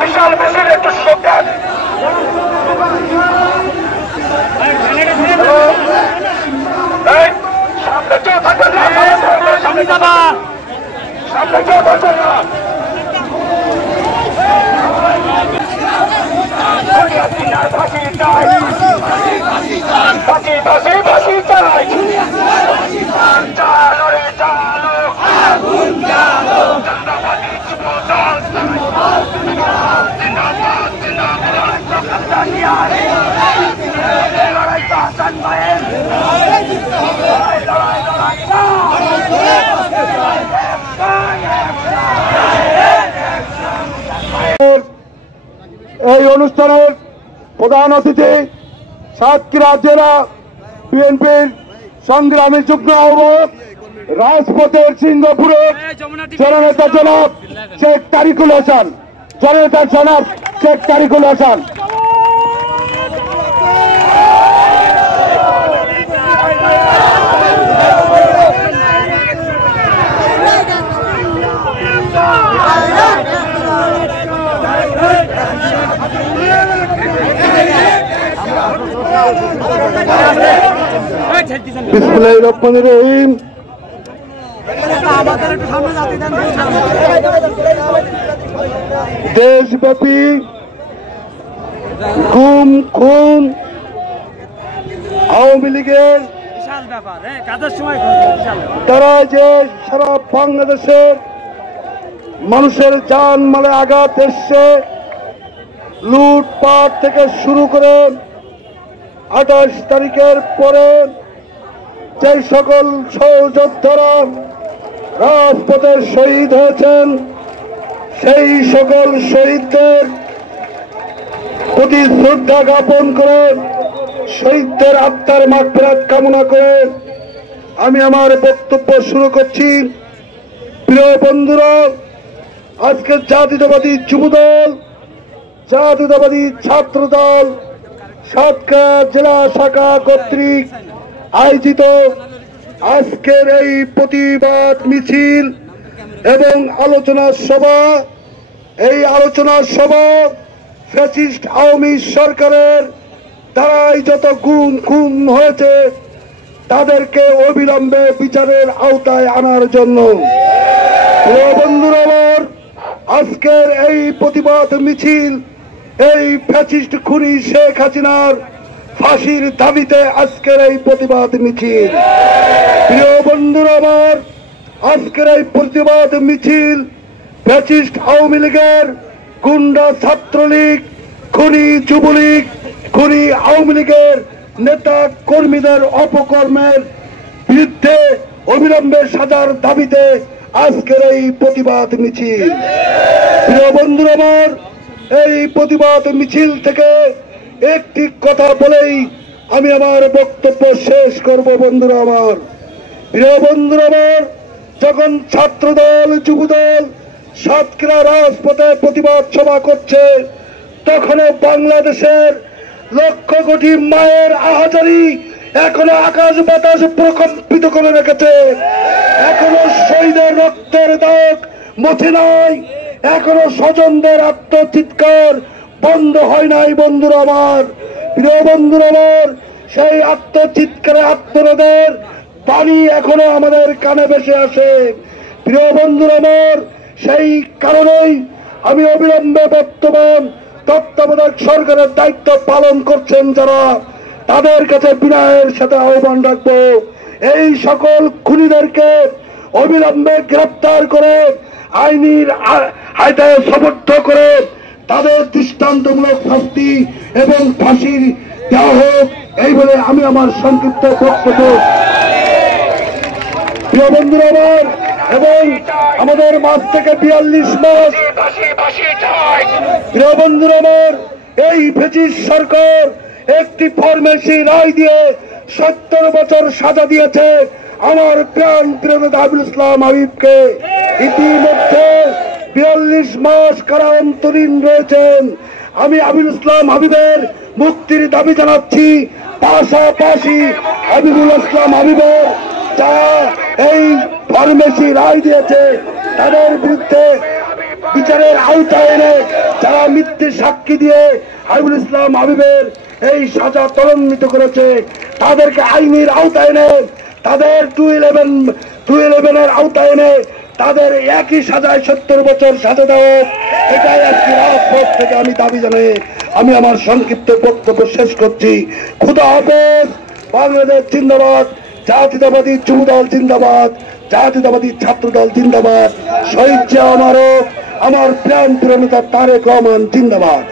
বিশাল মিছিল একটু সুযোগ দেন। সামনে কেউ থাকবেন না, সামনে যাবা, সামনে কেউ থাকবেন না। ফাঁসি চাই, ফাঁসি ফাঁসি ফাঁসি চাই, চালো রে চালো, আগুন চালো, জিন্দাবাদী যুবদল, জিন্দাবাদ জিন্দাবাদ, লড়াই তো আসান ভাইয়ের, এই অনুষ্ঠানের প্রধান অতিথি সাতক্ষীরা জেলা বিএনপির সংগ্রামী যুগ্ম আহ্বায়ক রাজপথের সিংহপুরে জননেতা জনাব শেখ তারিকুল হাসান, জননেতা জনাব শেখ তারিকুল হাসান। বিসমিল্লাহির রহমানির রহিম। দেশব্যাপী গুম খুন আওয়ামী লীগের তারা যে সারা বাংলাদেশের মানুষের জান মালে আঘাত এসছে, লুটপাট থেকে শুরু করে 28 তারিখের পরে যে সকল সহযোদ্ধারা রাজপথে শহীদ হয়েছেন, সেই সকল শহীদদের প্রতি শ্রদ্ধা জ্ঞাপন করে শহীদদের আত্মার মাগফিরাত কামনা করে আমি আমার বক্তব্য শুরু করছি। প্রিয় বন্ধুরা, আজকে জাতীয়তাবাদী যুবদল, জাতীয়তাবাদী ছাত্র দল সাতক্ষীরা জেলা শাখা কর্তৃক আয়োজিত আজকের এই প্রতিবাদ মিছিল এবং আলোচনা সভা, এই আলোচনা সভা ফ্যাসিস্ট আওয়ামী সরকারের দ্বারাই যত গুম খুন হয়েছে তাদেরকে অবিলম্বে বিচারের আওতায় আনার জন্য। প্রিয় বন্ধুরা আমার, আজকের এই প্রতিবাদ মিছিল এই ফ্যাসিস্ট খুনি শেখ হাসিনার ফাঁসির দাবিতে আজকের এই প্রতিবাদ মিছিল। প্রিয় বন্ধুরা আমার, আজকের এই প্রতিবাদ মিছিল ফ্যাসিস্ট আওয়ামী লীগের গুন্ডা ছাত্রলীগ, খুনি যুবলীগ, খুনি আওয়ামী লীগের নেতা কর্মীদের অপকর্মের বিরুদ্ধে অবিলম্বে সাজার দাবিতে আজকের এই প্রতিবাদ মিছিল। প্রিয় বন্ধুরা আমার, এই প্রতিবাদ মিছিল থেকে একটি কথা বলেই আমি আমার বক্তব্য শেষ করব। বন্ধুরা আমার, প্রিয় বন্ধুরা আমার, যখন ছাত্রদল যুবদল সাতক্ষীরা রাজপথে প্রতিবাদ সভা করছে, তখনও বাংলাদেশের লক্ষ কোটি মায়ের আহাজারি এখনো আকাশ বাতাস প্রকম্পিত করে রেখেছে। এখনো শহীদের রক্তের দাগ মুছে নাই, এখনো স্বজনদের আত্মচিৎকার বন্ধ হয় নাই। বন্ধুরা আমার, প্রিয় বন্ধুরা আমার, সেই আত্মচিৎকারে আত্মরোধের বাণী এখনো আমাদের কানে ভেসে আসে। প্রিয় বন্ধুরা আমার, সেই কারণেই আমি অবিলম্বে বর্তমান তত্ত্বাবধায়ক সরকারের দায়িত্ব পালন করছেন যারা, তাদের কাছে বিনয়ের সাথে আহ্বান রাখবো, এই সকল খুনিদেরকে অবিলম্বে গ্রেপ্তার করে আইনের আওতায় সমর্থ করে তাদের দৃষ্টান্তমূলক শাস্তি এবং ফাঁসির দেওয়া হোক, এই বলে আমি আমার সংক্ষিপ্ত বক্তব্য। প্রিয় বন্ধুরা আমার, এবং আমাদের মাস থেকে 42 মাস, প্রিয় বন্ধুরা আমার, এই ফ্যাসিস্ট সরকার একটি ফরমেসি রায় দিয়ে 70 বছর সাজা দিয়েছে আমার প্রাণ প্রিয় নেতা আবিল ইসলাম হাবিবকে। ইতিমধ্যে 42 মাস কারা অন্তরীণ রয়েছেন। আমি আবিল ইসলাম হাবিবের মুক্তির দাবি জানাচ্ছি, পাশাপাশি হাবিবুল ইসলাম হাবিবের যা এই ফরমেশি রায় দিয়েছে তাদের বিরুদ্ধে বিচারের আওতায় এনে যারা মিথ্যে সাক্ষী দিয়ে হাবিবুল ইসলাম হাবিবের এই সাজা ত্বরান্বিত করেছে তাদেরকে আইনের আওতায় এনে তাদের 211 আওতায় এনে তাদের একই সাজায় 70 বছর সাজা দেওয়া এটাই আজকে রাজপথ থেকে আমি দাবি জানাই আমি আমার সংক্ষিপ্ত বক্তব্য শেষ করছি। খুদা হাফেজ। বাংলাদেশ জিন্দাবাদ। জাতীয়তাবাদী যুবদল জিন্দাবাদ। জাতীয়তাবাদী ছাত্রদল জিন্দাবাদ। শহীদ জিয়া আমার প্রাণ প্রিয় নেতা তারেক রহমান জিন্দাবাদ।